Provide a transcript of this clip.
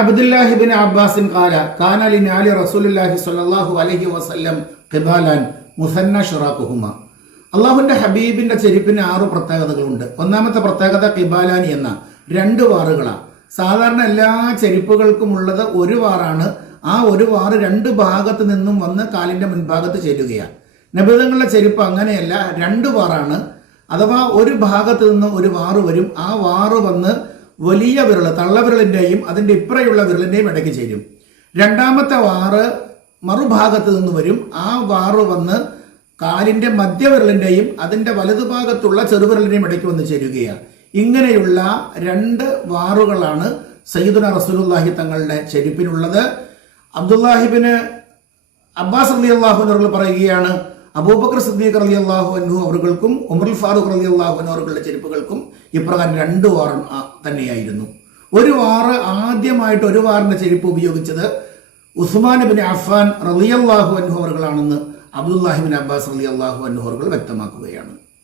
അബ്ദുല്ലാഹി ഇബ്നു അബ്ബാസിൻ ഖാല കാന ലിനാലി റസൂലുള്ളാഹി സ്വല്ലല്ലാഹു അലൈഹി വസല്ലം ഖിബാലാൻ മുസന്ന ശറാഖുഹുമ. അള്ളാഹുവിന്റെ ഹബീബിന്റെ ചെരുപ്പിന് 6 പ്രത്യേകതകളുണ്ട്. ഒന്നാമത്തെ പ്രത്യേകത ഖിബാലാനി എന്ന 2 വാറുകളാണ്. സാധാരണ എല്ലാ ചെരുപ്പുകൾക്കും ഉള്ളത് ഒരു വാറാണ്. ആ ഒരു വാറ് 2 ഭാഗത്ത് നിന്നും വന്ന് കാലിന്റെ മുൻഭാഗത്ത് ചേരുകയാണ്. നബിതങ്ങളുടെ ചെരുപ്പ് അങ്ങനെയല്ല, 2 വാറാണ്. അഥവാ ഒരു ഭാഗത്ത് നിന്ന് ഒരു വാറ് വരും. ആ വാറ് വന്ന് വലിയ വിരൽ, തള്ളവിരലിന്റെയും അതിന്റെ ഇപ്പറയുള്ള വിരലിന്റെയും ഇടയ്ക്ക് ചേരും. രണ്ടാമത്തെ വാറ് മറുഭാഗത്ത് നിന്ന് വരും. ആ വാറ് വന്ന് കാലിന്റെ മധ്യവിരലിന്റെയും അതിന്റെ വലതുഭാഗത്തുള്ള ചെറുവിരലിന്റെയും ഇടയ്ക്ക് വന്ന് ചേരുകയാണ്. ഇങ്ങനെയുള്ള 2 വാറുകളാണ് സയ്യിദുന റസൂലുള്ളാഹി തങ്ങളുടെ ചെരുപ്പിനുള്ളത്. അബ്ദുല്ലാഹിബ്നു അബ്ബാസ് റളിയല്ലാഹു അൻഹു പറയുകയാണ്, അബൂബക്കർ സിദ്ദീഖ് റളിയല്ലാഹു അൻഹു അവർക്കും ഉമറുൽ ഫാറൂഖ് റളിയല്ലാഹു അൻഹു അവരുടെ ചെരുപ്പുകൾക്കും ഇപ്രകാരം 2 വാർ തന്നെയായിരുന്നു. ഒരു വാറ് ആദ്യമായിട്ട് ഒരു വാറിന്റെ ചെരുപ്പ് ഉപയോഗിച്ചത് ഉസ്മാൻ ഇബ്നു അഫ്ഫാൻ റളിയല്ലാഹു അൻഹു അവർകളാണെന്ന് അബ്ദുല്ലാഹിബ്നു അബ്ബാസ് റളിയല്ലാഹു അൻഹു അവർ വ്യക്തമാക്കുകയാണ്.